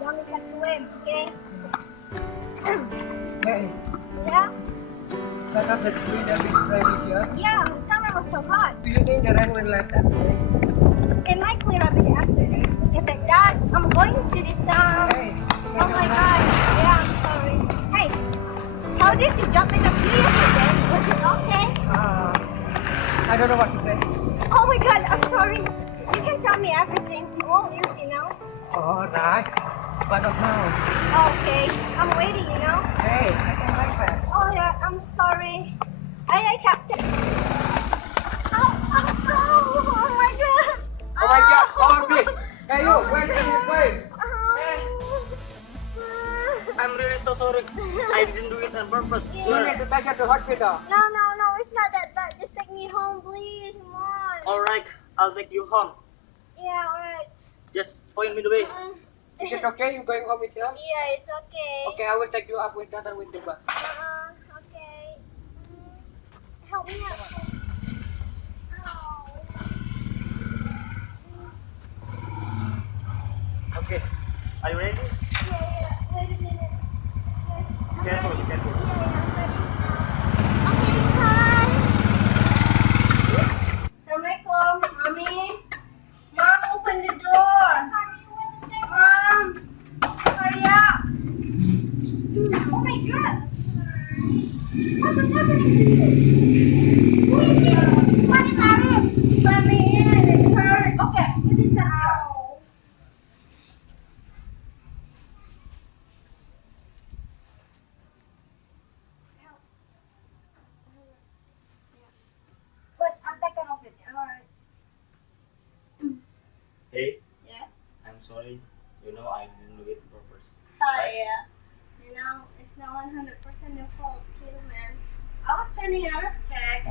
jangan satuin, okay? Hey, Yeah? cut off the tree that we decided here. Yeah, summer was so hot. Do you think the rain will let up today? It might clear up in the afternoon. If it does, I'm going to this, Hey, oh my god. Yeah, I'm sorry. Hey, how did you jump in the pool yesterday? Was it okay? I don't know what to say. Oh my god, I'm sorry. You can tell me everything. You won't use, you know? Alright, but not now. Okay, I'm waiting, you know? Hey, I can like that. Oh yeah, I'm sorry. I kept it. Oh my god. Oh my god, Orbis! Hey you, where are you going? I'm really so sorry. I didn't do it on purpose. You need to take her to hospital. No, it's not that bad. Just take me home, please. Come on. Alright, I'll take you home. Yeah, alright. Just point me the way. Is it okay? You going home with her? Yeah, it's okay. Okay, I will take you up with that and with the bus. Okay. Help me out. Okay. Are you ready? Yeah. Wait a minute. Yes. I'm Careful, ready. careful. Yeah, I'm ready. Okay, bye. Assalamualaikum, Mommy. Mom, open the door. Mom, hurry up. Oh my God. What was happening to you? Who is he? What is Arif? Just let me in. It hurt. Okay, it is out. But I'll take care of it. Alright. Hey, Yeah. I'm sorry. You know I didn't do it on purpose. Yeah. You know, it's not 100% your fault too, man. I was running out of track.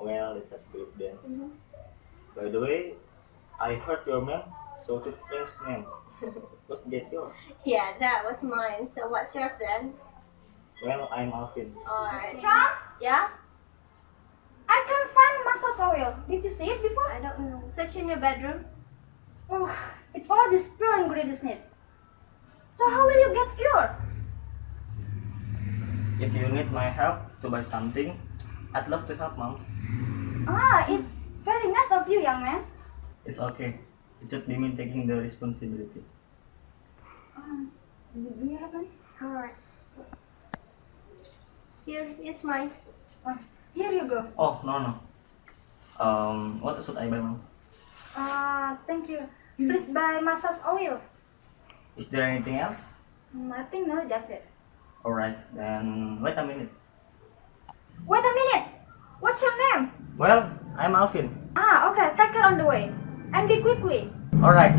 Well, that's good then. By the way, I heard your name. So it's strange name. Was that yours? Yeah, that was mine. So what's yours then? Well, I'm Alvin. Alright. John, Yeah? I can't find massage oil. Did you see it before? I don't know. Search in your bedroom. Oh, it's all this pure ingredients need. So how will you get cured? If you need my help to buy something, I'd love to help, Mom. It's very nice of you, young man. It's okay. It should be me taking the responsibility. Do you have one? Alright. Here is mine. Here you go. Oh, no. What should I buy, Mom? Thank you. Please buy massage oil. Is there anything else? Nothing, no, that's it. Alright, then wait a minute. Wait a minute. What's your name? Well, I'm Alvin. Okay, take care on the way. And be quickly. Alright.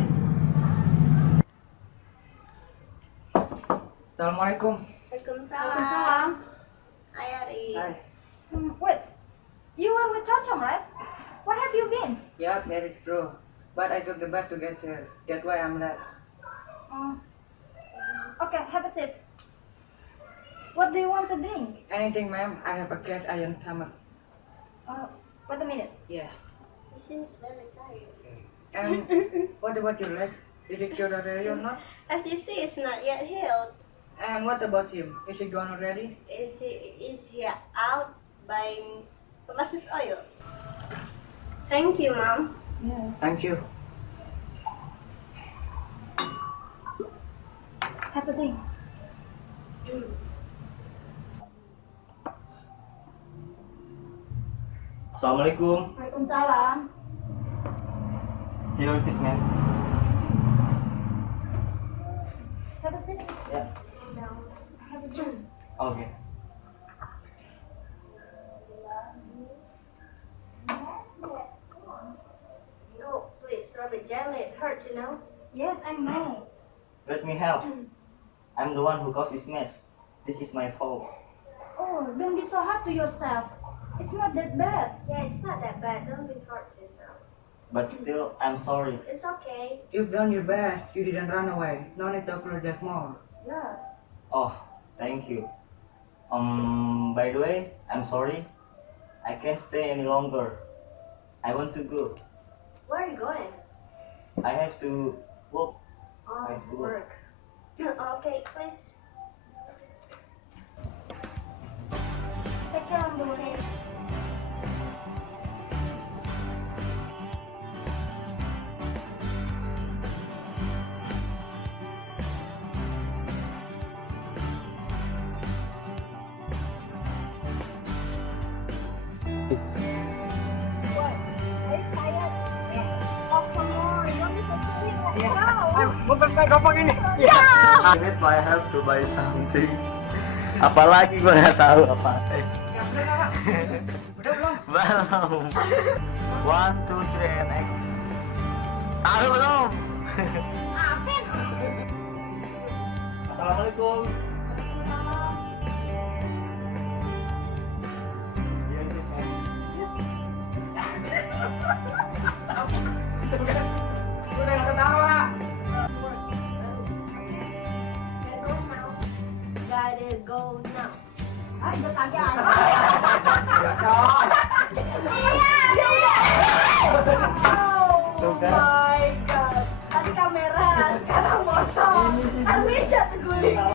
Assalamualaikum. Waalaikumsalam. Hi, Ari. Hi. Wait. You were with Chong, right? Where have you been? Yeah, that is true. But I took the bus to get here. That's why I'm late. Okay, have a seat. What do you want to drink? Anything, ma'am. I have a cat iron stomach. Wait a minute. Yeah. He seems very tired. And what about your leg? Is it cured already or not? As you see, it's not yet healed. And what about him? Is he gone already? Is he out buying massage oil? Thank you, Mom. Yeah. Thank you. Have a drink. Assalamualaikum. Waalaikumsalam. Here it is, man. Have a seat. Yeah. Have a drink. Okay. No, please rub it gently. It hurts, you know. Yes, I know. Let me help. I'm the one who caused this mess. This is my fault. Oh, don't be so hard to yourself. It's not that bad. Yeah, it's not that bad. Don't be hard to yourself. But still, I'm sorry. It's okay. You've done your best. You didn't run away. No need to apologize more. Yeah. Oh, thank you. By the way, I'm sorry. I can't stay any longer. I want to go. Where are you going? I have to work. Oh, I have to work. Okay, please. Take care of the way. What? Are you tired? Yeah. Oh, come on. You don't need to sleep right now. Bukan kayak gampang ini. I need my help to buy something. Apalagi gue nggak tahu apa. Udah belum? Belum. 1, 2, 3 and action. Tahu belum? Apin? Assalamualaikum. Udah nggak ketawa. Gotta go now. Ah, ikut lagi aja. Ya coy. Oh my god. Tadi kamera, sekarang motor. Kan beda guling.